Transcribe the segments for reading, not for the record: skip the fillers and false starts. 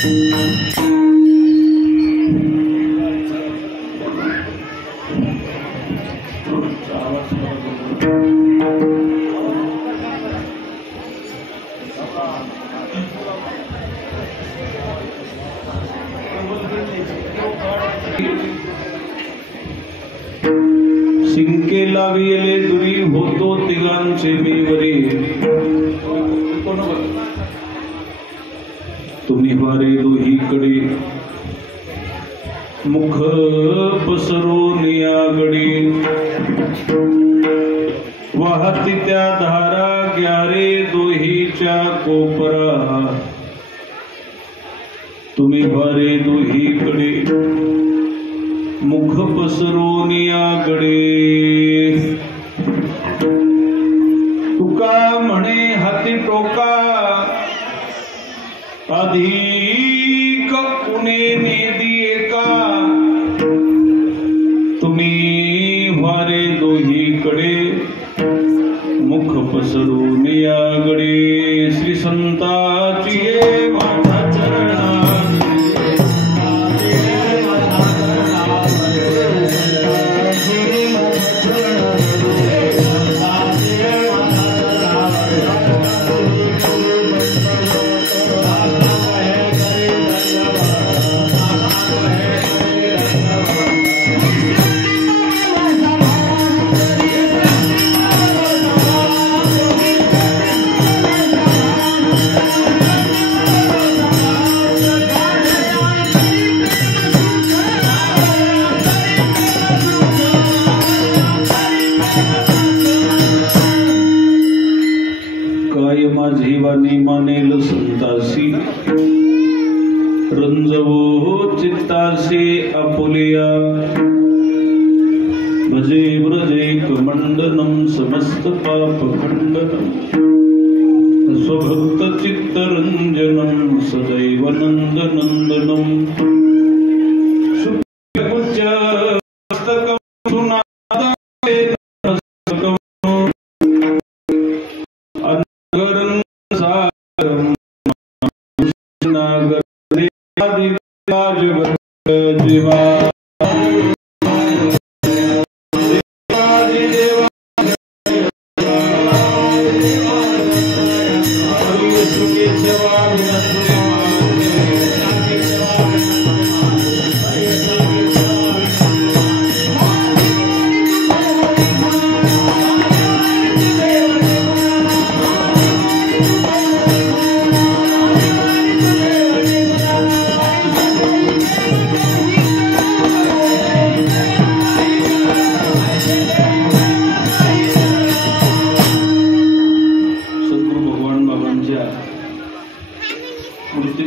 सिंके la Vella दुरी होतो तिघांचे मेवरी तुम्ही वारे दोहीकडे मुख पसरून यागडी वाहती त्या धारा ग्यारे दोहीच्या कोपरा तुम्ही वारे दोहीकडे मुख पसरून यागडे तुका म्हणे हाती टोका अधिक कुणे नेदी एका तुम्ही वारे दोहीकडे मुख पसरून यागडे श्री संताची ये माझा चरणा माझी वाणी मानेल संतासी रंजवो चित्तासी आपुलिया भजे व्रजैक मंडनम समस्त पाप खंडनम स्वभक्त चित्तरंजनम सदैव नंद नंदनम सुप्तकुच पुस्तकम सुनादे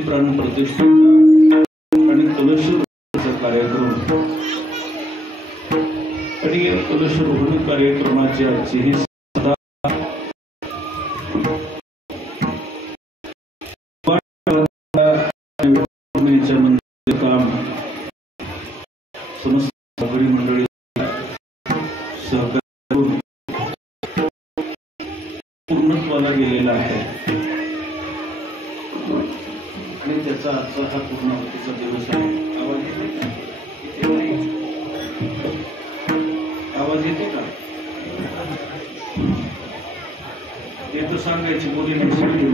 प्राण प्रतिष्ठा आणि कलशरोहणाचा कार्यक्रम आणि या कलशरोहण कार्यक्रमाची आजची ही काम समस्त सगळी मंडळी सहकार करून पूर्णत्वाला गेलेला आहे आणि त्याचा आजचा हा पूर्णाहुतीचा दिवस आहे। आवाज येतो का? हे तर सांगायची बोली नसते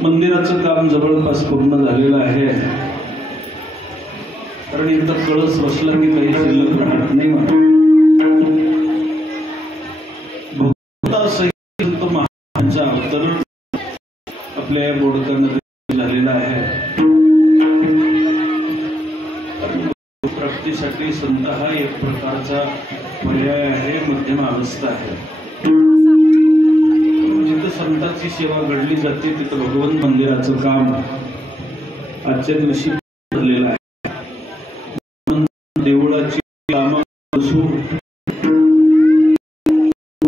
मंदिराचं काम जवळपास पूर्ण झालेलं आहे, कारण एकदा कळस बसला की काही शिल्लक राहत नाही। भक्तासहित महाराजांचा अवतरण आपल्या या बोडकामध्ये झालेला आहे। प्राप्तीसाठी संत हा एक प्रकारचा पर्याय आहे, मध्यम अवस्था आहे। जिथं संतांची सेवा घडली जाते तिथं भगवंत मंदिराचं काम आजच्या दिवशी झालेलं आहे। देवळाची कामं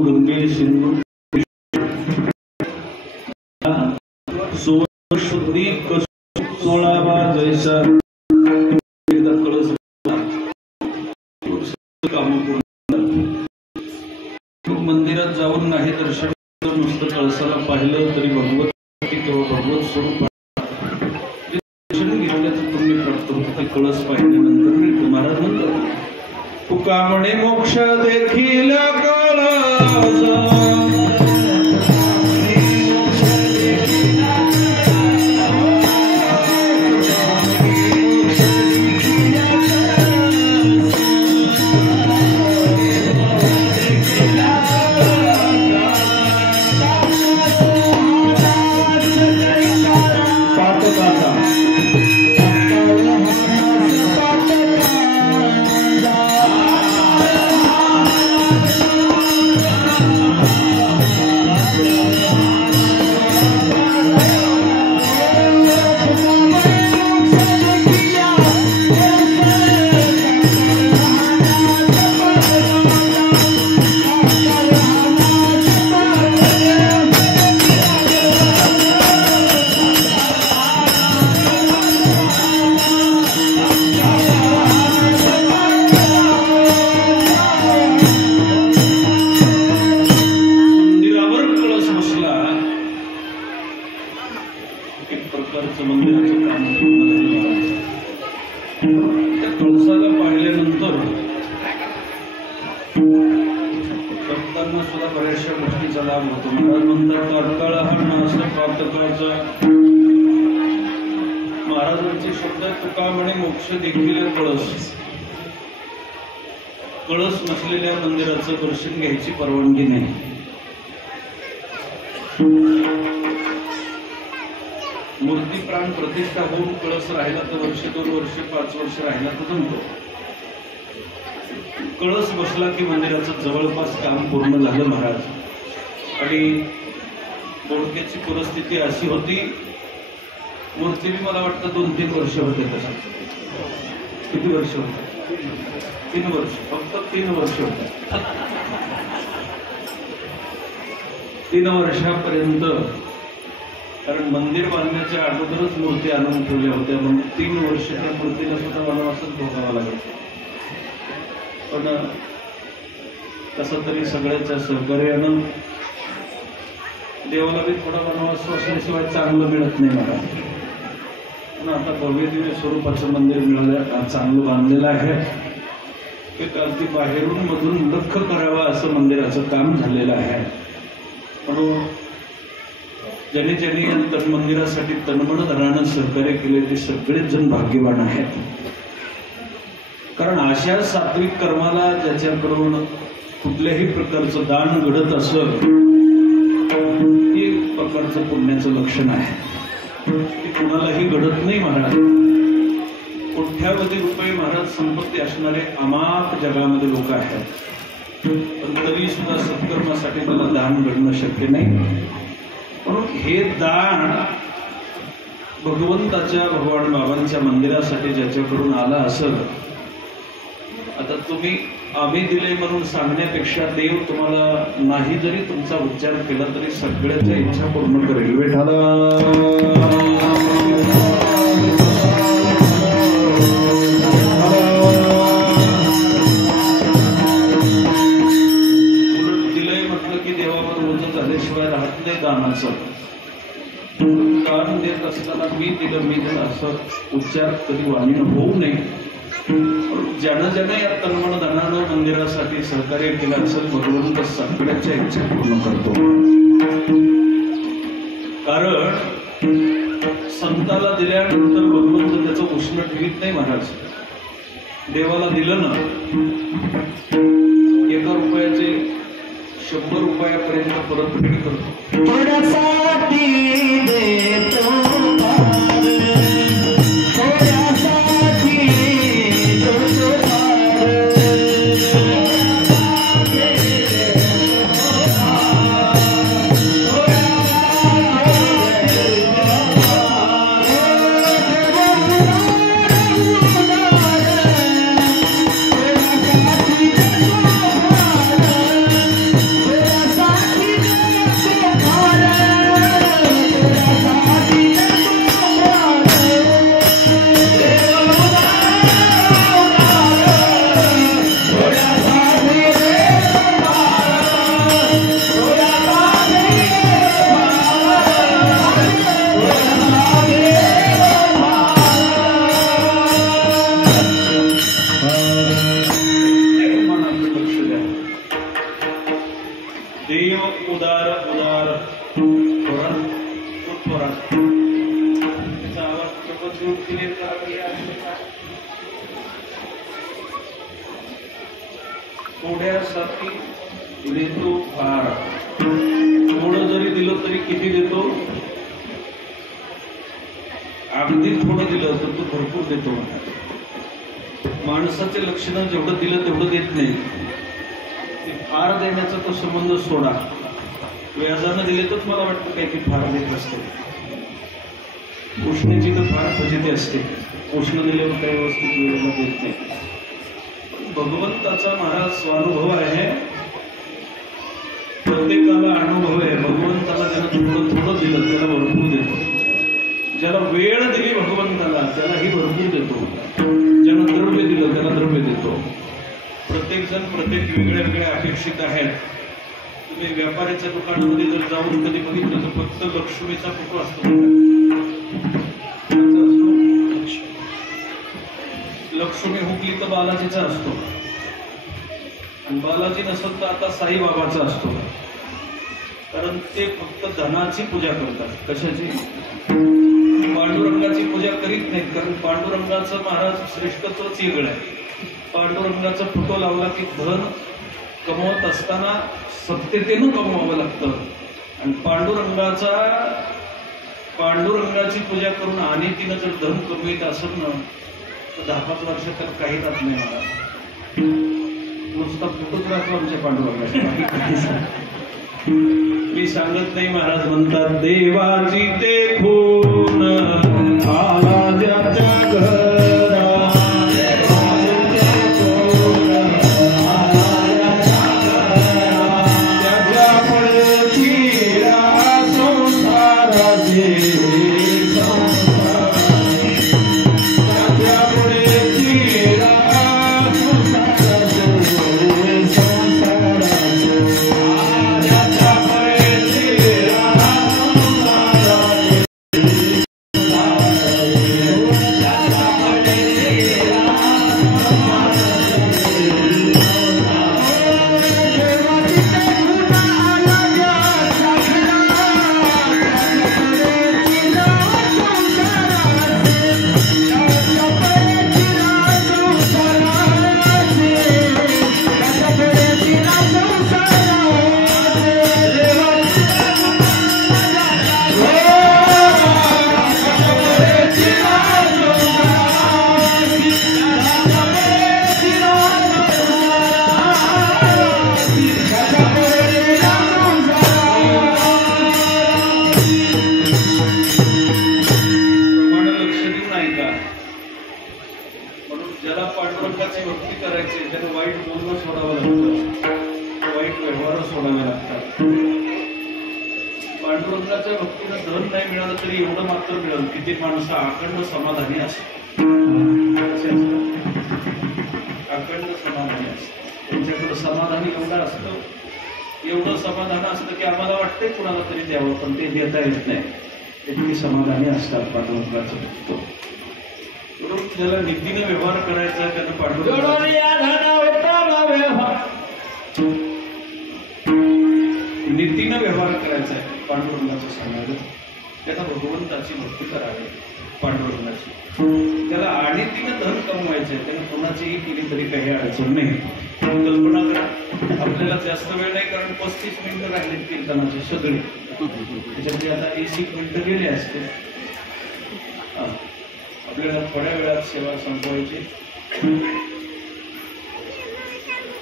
गंगे सिंधू सुवर्ण शुद्धी सोळावा जैसा कळस कामं पूर्ण. मंदिरात जाऊन नाही दर्शन नुसतं कळसाला पाहिलं तरी भगवत किंवा भगवत स्वरूप दर्शन घेतल्याचं तुम्ही प्राप्त होतं. कळस पाहिल्यानंतर मी तुम्हाला म्हणतो तुका म्हणे मोक्ष देखील कळस. कळसाला पाहिल्यानंतर भक्तांना सुद्धा बऱ्याचशा गोष्टीचा लाभ होतो. महाराज म्हणतात तात्काळ हा नाश प्राप्त करायचा. महाराजांचे शब्द तुका म्हणे मोक्ष देखील कळस. कळस नसलेल्या मंदिराचं दर्शन घ्यायची परवानगी नाही. मूर्ती प्राण प्रतिष्ठा होऊन कळस राहिला तर वर्ष 2 वर्ष 5 वर्ष राहिला तर जमतो. कळस बसला की मंदिराचं जवळपास काम पूर्ण झालं महाराज. आणि बोडक्याची परिस्थिती अशी होती, मूर्ती मला वाटतं 2-3 वर्ष होते. त्याच्यात किती वर्ष होते? 3 वर्ष. फक्त 3 वर्ष होते. 3 वर्षापर्यंत, कारण मंदिर बांधण्याच्या अगोदरच मूर्ती आणून ठेवल्या होत्या. म्हणून 3 वर्ष त्या मूर्तीला सुद्धा वनवासात भोगावा लागेल. पण कसं तरी सगळ्याच्या सहकार्यानं देवाला बी थोडा वनवास असल्याशिवाय चांगलं मिळत नाही मला. पण आता भव्य दिव्य स्वरूपाचं मंदिर मिळालं, चांगलं बांधलेलं आहे. एक अगदी बाहेरून मधून लख करावा असं मंदिराचं काम झालेलं आहे. म्हणून ज्यांनी ज्यांनी या मंदिरासाठी तनमन धनानं सहकार्य केले ते सगळेच जण भाग्यवान आहेत. कारण अशा सात्विक कर्माला ज्याच्याकडून कुठल्याही प्रकारचं दान घडत असं एक प्रकारचं पुण्याचं लक्षण आहे. ते कुणालाही घडत नाही महाराज. कोट्यावधी रुपये महाराज संपत्ती असणारे अमाप जगामध्ये लोक आहेत. पण तरी सुद्धा सत्कर्मासाठी मला दान घडणं शक्य नाही. म्हणून हे दान भगवंताच्या भगवान बाबांच्या मंदिरासाठी ज्याच्याकडून आलं असं, आता तुम्ही आम्ही दिले म्हणून सांगण्यापेक्षा देव तुम्हाला नाही जरी तुमचा उच्चार केला तरी सगळ्याच्या इच्छा पूर्ण करेल. विठ्ठला दानाचं दान देत असताना मी दिलं असं उच्चार कधी वाणीनं होऊ नये. ज्यानं ज्यानं या तन्मन धनानं मंदिरासाठी सहकार्य केलं असेल भगवंत सगळ्याच्या इच्छा पूर्ण करतो. कारण संताला दिल्यानंतर भगवंत त्याचं उष्ण ठेवीत नाही महाराज. देवाला दिलं ना, 1 रुपयाचे 100 रुपयापर्यंत परतफेड करतो. थोड्यासाठी देतो फार. थोडं जरी दिलं तरी किती देतो? अगदी थोडं दिलं तर तो भरपूर देतो. माणसाचे लक्षण जेवढं दिलं तेवढं देत नाही. फार देण्याचा तो संबंध सोडा. व्याजानं दिले तरच मला वाटतं काय की फार देत असते. उष्णची तर फार फजिती असते. उष्ण दिल्यावर काही व्यवस्थित वेळेला देत नाही. भगवंताचा महाराज स्वानुभव आहे. प्रत्येकाला अनुभव आहे. भगवंताला ज्याला थोडं थोडं दिलं त्याला भरपूर देतो. ज्याला वेळ दिली भगवंताला त्यालाही भरपूर देतो. ज्याला द्रव्य दिलं त्याला द्रव्य देतो. प्रत्येक जण प्रत्येक वेगळ्या वेगळ्या अपेक्षित आहेत. तुम्ही व्यापाऱ्याच्या दुकानामध्ये जर जाऊन कधी बघितलं तर फक्त लक्ष्मीचा फोटो असतो. लक्ष्मी हुकली तर बालाजीचा असतो. आणि बालाजी नसत तर आता साईबाबाचा असतो. कारण ते फक्त धनाची पूजा करतात. कशाची? पांडुरंगाची पूजा करीत नाहीत. कारण पांडुरंगाचं महाराज श्रेष्ठत्वच वेगळं आहे. पांडुरंगाचा फोटो लावला की धन कमवत असताना सत्यतेनं कमवावं लागतं. आणि पांडुरंगाची पूजा करून आणि तिनं जर धन कमवित असत ना तर 10-5 वर्षात तर काही राहत नाही. मला नुसता फोटोच राहतो आमच्या पांडुरंगाचा. मी सांगत नाही. महाराज म्हणतात देवाची ते खून आला ज्याच्या घरा. पांडुरंगाच्या भक्तीनं धन नाही मिळालं तरी एवढं मात्र मिळालं की ते माणसं अखंड समाधानी असतात. अखंड समाधानी असतात. त्यांच्याकडे समाधानी एवढं समाधान असतं की आम्हाला वाटतंय कुणाला तरी द्यावं पण ते देता येत नाही. इतकी समाधानी असतात पांडुरंगाचं भक्त. बरोबर. ज्याला नीतीनं व्यवहार करायचा त्यानं नीतीनं व्यवहार करायचा आहे. पांडुरंगाचं सांगायचं त्याला भगवंताची भक्ती करावी. पांडुरंगाची त्याला आणि तिनं धन कमवायचंय. त्याने कोणाचीही केली तरी काही अडचण नाही. कल्पना करा आपल्याला जास्त वेळ नाही कारण 35 मिनिटं राहिले कीर्तनाचे सगळे. त्याच्यामध्ये आता 80 मिनिटं गेले असते. आपल्याला थोड्या वेळात सेवा संपवायची.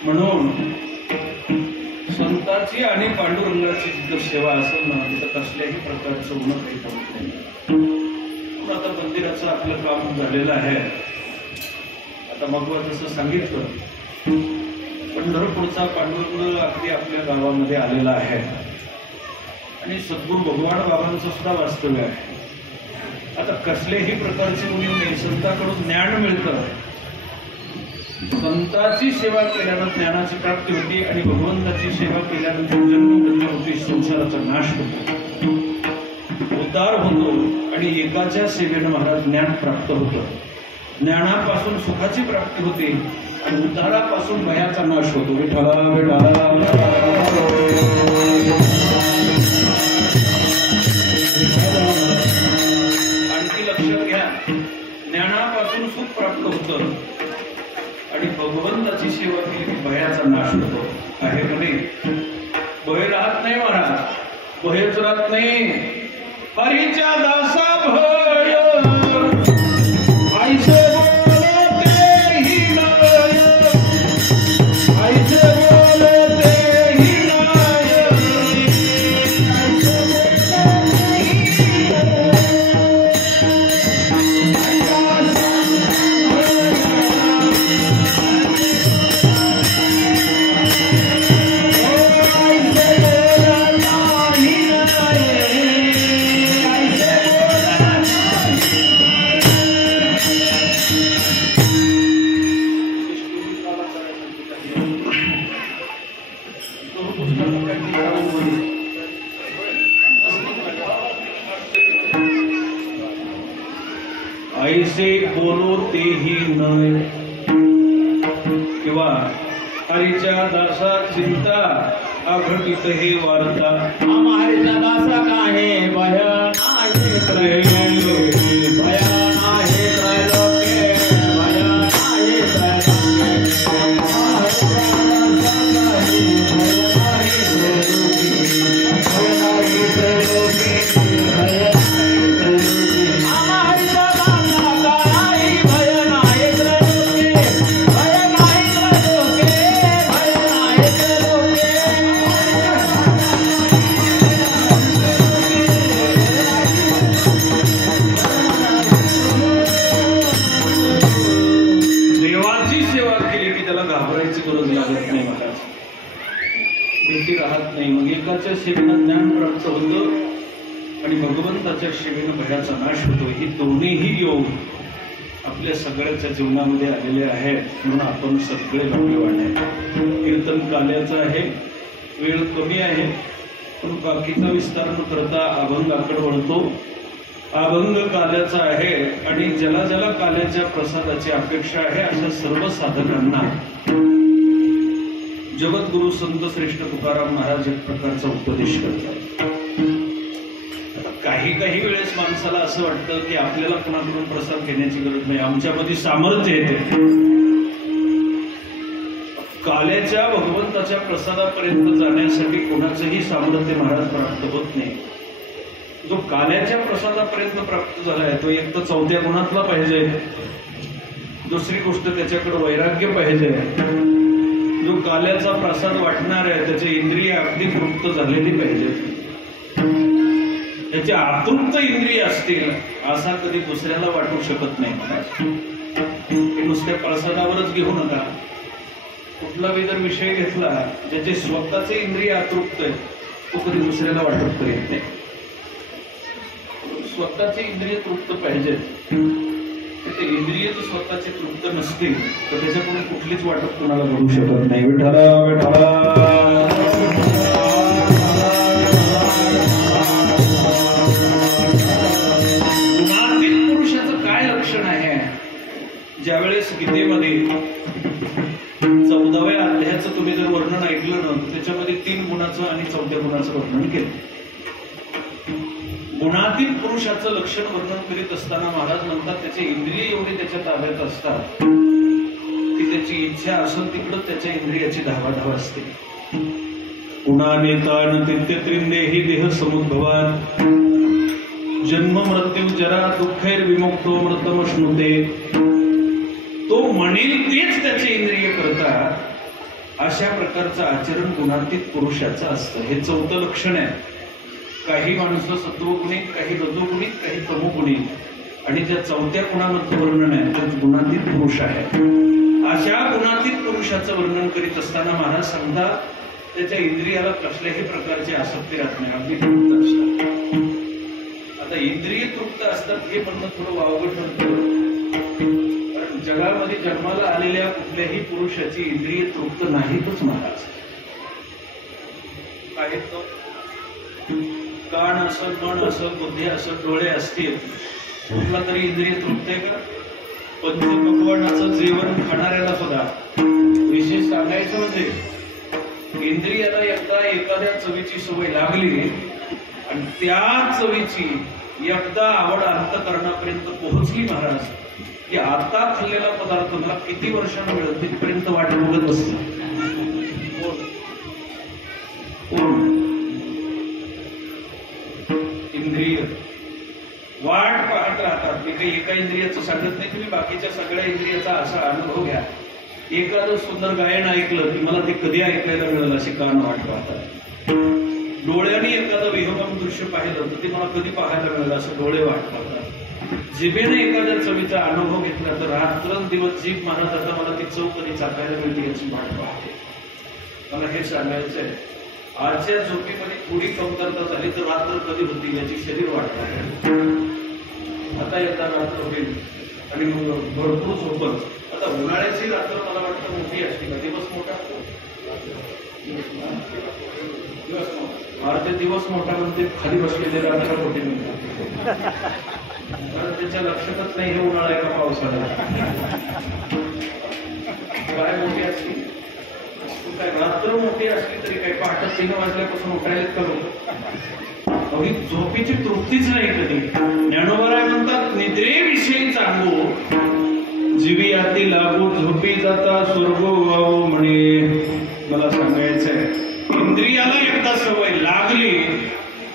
म्हणून संतांची आणि पांडुरंगाची जिथं सेवा असेल ना तिथं कसल्याही प्रकारचं उन्नत होत नाही. आता मंदिराचं आपलं काम झालेलं आहे. आता मग जसं सांगितलं पंढरपूरचा पांडुरंग अगदी आपल्या गावामध्ये आलेला आहे. आणि सद्गुरू भगवान बाबांचं सुद्धा वास्तव्य आहे. आता कसल्याही प्रकारची उणीव नाही. संतांकडून ज्ञान मिळतं. संतांची सेवा केल्यानं ज्ञानाची प्राप्ती होती आणि भगवंताची सेवा केल्यानंतर जन्म होती. संसाराचा नाश होतो. उद्धार होतो. आणि एकाच्या सेवेनं महाराज ज्ञान प्राप्त होतं. ज्ञानापासून सुखाची प्राप्ती होते आणि उद्धारापासून भयाचा नाश होतो. विठ्ठला आणखी लक्षात घ्या. ज्ञानापासून सुख प्राप्त होतं आणि भगवंताची सेवा केली की भयाचा नाश होतो आहे का नाही? भय राहत नाही महाराज, भयच राहत नाही. हरीच्या दासा भय ऐसे बोलते ही नाय, ऐसे बोलते ही नाय, ऐसे बोलते ही ऐसे बोलो तेही नय, किंवा हरीच्या दासा चिंता अघटित हे वार्ता. हरीच्या दासा काहे भय नाही त्रैलोक्ये, भय नाही त्रैलोक्ये, भय नाही भीती राहत नाही. मग एकाच्या सेवेनं ज्ञान प्राप्त होतं आणि भगवंताच्या सेवेनं भयाचा नाश होतो. ही दोन्हीही योग आपल्या सगळ्याच्या जीवनामध्ये आलेले आहेत. म्हणून आपण सगळे भाग्यवान आहे. कीर्तन काल्याचं आहे, वेळ कमी आहे, पण बाकीचा विस्तार न करता अभंगाकडे वळतो. अभंग काल्याचा आहे आणि ज्याला ज्याला काल्याच्या प्रसादाची अपेक्षा आहे अशा सर्व साधकांना जगद्गुरु संत श्रेष्ठ तुकाराम महाराज एक प्रकारचा उपदेश करतात. काही काही वेळेस माणसाला असं वाटतं की आपल्याला कोणाकडून प्रसाद घेण्याची गरज नाही, आमच्यामध्ये सामर्थ्य येते. काल्याच्या भगवंताच्या प्रसादापर्यंत जाण्यासाठी कोणाचंही सामर्थ्य महाराज प्राप्त होत नाही. जो काल्याच्या प्रसादापर्यंत प्राप्त झालाय तो एक तर चौथ्या गुणातला पाहिजे, दुसरी गोष्ट त्याच्याकडे वैराग्य पाहिजे. जो काल्याचा प्रसाद वाटणार आहे त्याचे इंद्रिय अगदी तृप्त झालेली पाहिजे. त्याचे अतृप्त इंद्रिय असतील असा कधी दुसऱ्याला वाटू शकत नाही. नुसत्या प्रसादावरच घेऊ नका. कुठला जर विषय घेतला ज्याचे स्वतःचे इंद्रिय अतृप्त आहे तो कधी दुसऱ्याला वाटत येत नाही. स्वतःचे इंद्रिय तृप्त पाहिजेत. ते इंद्रिय जर स्वतःचे तृप्त नसतील तर त्याच्याकडून कुठलीच वाटप कोणाला घडू शकत नाही. विठ्ठला विठ्ठला. गुणातीत पुरुषाचं काय लक्षण आहे? ज्यावेळेस गीतेमध्ये 14व्या अध्यायाचं तुम्ही जर वर्णन ऐकलं ना तर त्याच्यामध्ये 3 गुणाचं आणि 4थ्या गुणाचं वर्णन केलं. गुणातीत पुरुषाचं लक्षण वर्णन करीत असताना महाराज म्हणतात त्याचे इंद्रिय एवढे त्याच्या ताब्यात असतात की त्याची इच्छा असेल तिकडं त्याच्या इंद्रियाची धावाधाव असते. गुणाने ताण तित्यत्रिंदेहि देह समुद्भवान जन्म मृत्यू जरा दुःखैर विमुक्तो मृतमश्नुते. तो म्हणेल तेच त्याचे इंद्रिय करतात. अशा प्रकारचं आचरण गुणातीत पुरुषाचं असतं. हे 4थं लक्षण आहे. काही माणसं सत्वगुणित, काही रजोगुणित, काही तमोगुणित आणि ज्या 4थ्या गुणामध्ये वर्णन आहे त्यात गुणातीत पुरुष आहे. अशा गुणातीत पुरुषाचं वर्णन करीत असताना महाराज सांगतात त्याच्या इंद्रियाला कसल्याही प्रकारची आसक्ती राहत नाही, अगदी तृप्त असतात. आता इंद्रिय तृप्त असतात हे म्हणणं थोडं वावगं ठरतं. कारण जगामध्ये जन्माला आलेल्या कुठल्याही पुरुषाची इंद्रिय तृप्त नाहीतच महाराज. आहेत कान असं, मन असं, बुद्धी असं, डोळे असतील, कुठला तरी इंद्रिय तृप्त आहे का? पंचपक्वान्नाचं जेवण खाणाऱ्याला सुद्धा विशेष सांगायचं म्हणजे इंद्रियाला एकदा एखाद्या चवीची सवय लागली आणि त्या चवीची एकदा आवड अंतकरणापर्यंत पोहोचली महाराज की आता खाल्लेला पदार्थ मला किती वर्षांना मिळेल तिथपर्यंत वाट बघत बसतो. इंद्रिय वाट पाहत राहतात. मी काही एका इंद्रियाचं सांगत नाही, तुम्ही बाकीच्या सगळ्या इंद्रियाचा असा अनुभव घ्या. एखादं सुंदर गायन ऐकलं की मला ते कधी ऐकायला मिळेल अशी कान वाट पाहतात. डोळ्यांनी एखादं विहंगम दृश्य पाहिलं तर ते मला कधी पाहायला मिळेल असं डोळे वाट पाहतात. जिभेने एखाद्या चवीचा अनुभव घेतला तर रात्रंदिवस जीभ मानत आता मला ती चव कधी चाकायला मिळते याची वाट पाहते. मला हे सांगायचंय, आजच्या झोपेमध्ये थोडी कमतरता झाली तर रात्र कधी होती याची शरीर वाट पाहते. आता येता रात्र होईल आणि भरपूर झोपत. आता उन्हाळ्याची रात्र मला वाटतं मोठी असते का? दिवस मोठा असतो, अर्धे दिवस मोठा म्हणते खाली बसलेले रात्र मोठी मिळतात. कारण त्याच्या लक्षातच नाही हे उन्हाळा आहे का पावसाळा. काय मोठी असली काय रात्र मोठी असली तरी काय पहाटे 3 वाजल्यापासून उठायला करू अगदी झोपेची तृप्तीच नाही कधी. ज्ञानोबराय म्हणतात निद्रेविषयी सांगू जीवी आती लागू झोपी जाता स्वर्ग व्हावो म्हणे. मला सांगायचंय इंद्रियाला एकदा सवय लागली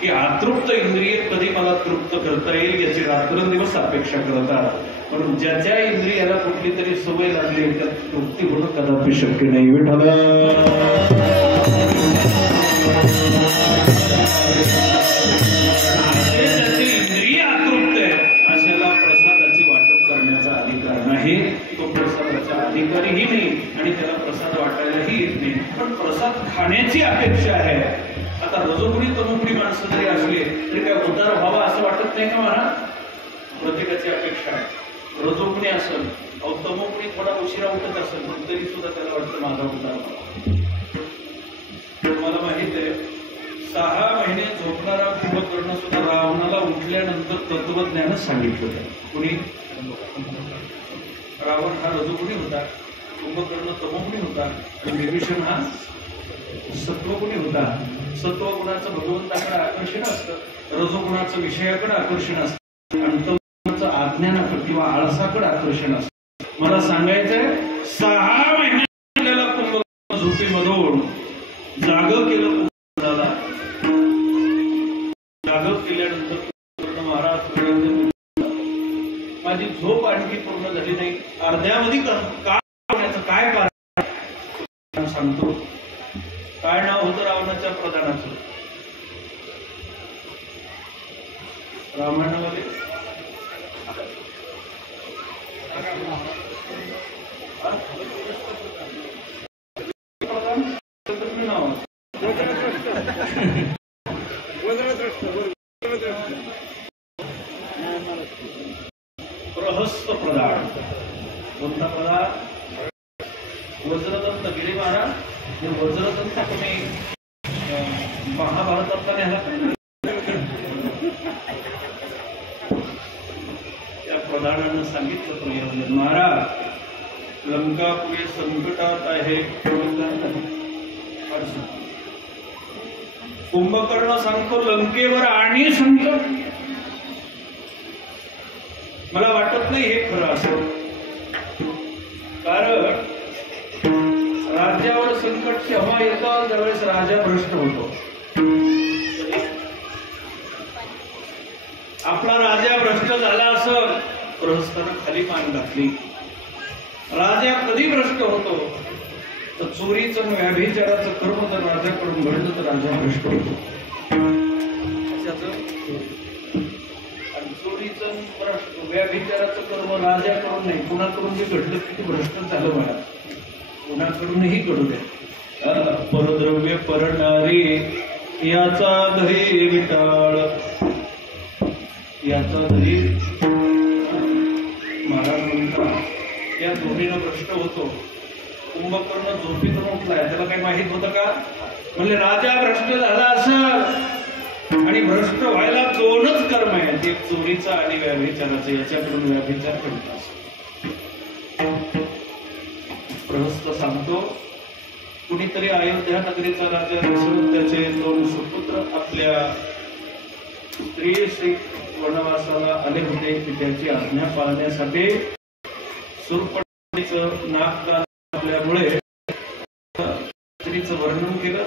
की अतृप्त इंद्रिय कधी मला तृप्त करता येईल याची रात्रंदिवस अपेक्षा करतात. पण ज्याच्या इंद्रियाला कुठली तरी सवय लागली त्यात तृप्ती होणं कदापि शक्य नाही. विठ्ठल इंद्रिय अतृप्त आहे अशाला प्रसादाची वाटप करण्याचा अधिकार नाही. तो प्रसादाचा अधिकारीही नाही आणि त्याला प्रसाद वाटायलाही येत नाही. पण प्रसाद खाण्याची अपेक्षा आहे. आता रजोगुणी तमोगुणी माणसं जरी असली तरी काय उद्धार व्हावा असं वाटत नाही का मला? प्रत्येकाची अपेक्षा आहे. रजोगुणी असेल तमोगुणी थोडा उशिरा उठत असेल पण तरी सुद्धा त्याला वाटतं माझा उद्धार व्हावा. मला माहित आहे 6 महिने झोपणारा कुंभकर्ण सुद्धा रावणाला उठल्यानंतर तत्वज्ञानच सांगितलं होतं. कुणी? रावण हा रजोगुणी होता, कुंभकर्ण तमोगुणी होता आणि विभीषण हा सत्वगुणी होता. सत्वगुणाचं भगवंताकडे आकर्षण असतं, रजोगुणाचं विषयाकडे आकर्षण असतं आणि तमोगुणाचं अज्ञानाकडे किंवा आळसाकडे आकर्षण असतं. मला सांगायचंय 6 महिन्याला कुंभकर्ण झोपेमधून जाग केलं. जाग केल्यानंतर कुंभकर्ण महाराज माझी झोप आणखी पूर्ण झाली नाही, अर्ध्यामध्ये काय कारण सांगतो. काय नाव होतं रावणाच्या प्रधानाचं? रामायणामध्ये नाव प्रहस्त प्रधान. कोणता प्रधान? वज्रदत्त गिरी महाराज. वज्रदत्त तुम्ही महाभारतातला न्यायला पाहिजे. त्या प्रधानानं सांगितलं प्रयोजन महाराज लंका पुढे संकटात आहे. कुंभकर्ण सांगतो लंकेवर आणि संकट. मला वाटत नाही हे खरं असं. कारण राज्यावर संकट केव्हा येतं ज्यावेळेस राजा भ्रष्ट होतो. आपला राजा भ्रष्ट झाला असं प्रहस्तानं खाली मान घातली. राजा कधी भ्रष्ट होतो तर चोरीचं व्याभिचाराचं कर्म जर राजाकडून घडलं तर राजा भ्रष्ट होतो. चोरीचं व्याभिचाराचं कर्म राजाकडून नाही कुणाकडून जे घडलं की भ्रष्ट झालं मला. कुणाकडूनही घडू द्या. परद्रव्य परणारी याचा धरी विटाळ. याचा धरी महाराज म्हणतात या दोन्हीनं भ्रष्ट होतो. कुंभकर्ण झोपेतून उठलाय त्याला काही माहित होतं का? म्हणजे राजा भ्रष्ट झाला असं आणि भ्रष्ट व्हायला 2च कर्म आहेत, एक चोरीचं आणि व्याभिचाराचं. याच्याकडून व्याभिचार करत असतो. प्रहस्त सांगतो कुणीतरी अयोध्या नगरीचा राजा दशरथ त्याचे 2 सुपुत्र आपल्या स्त्री श्री वनवासाला आले होते की त्याची आज्ञा पाळण्यासाठी सुरपणीचं नाक कापल्यामुळे स्त्रीचं वर्णन केलं.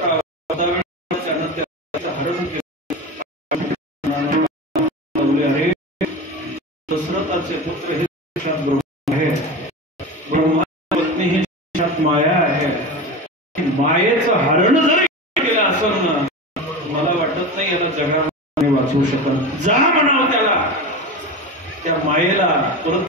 त्यानं त्याचं हरण केलं आहे. दशरथाचे पुत्र हे साक्षात ब्रह्मा आहे. ब्रह्माची पत्नी ही साक्षात माया आहे. मायेचं हरण जरी केलं असं ना, मला वाटत नाही याला जगामध्ये वाचवू शकत. जा म्हणावं त्याला, त्या मायेला परत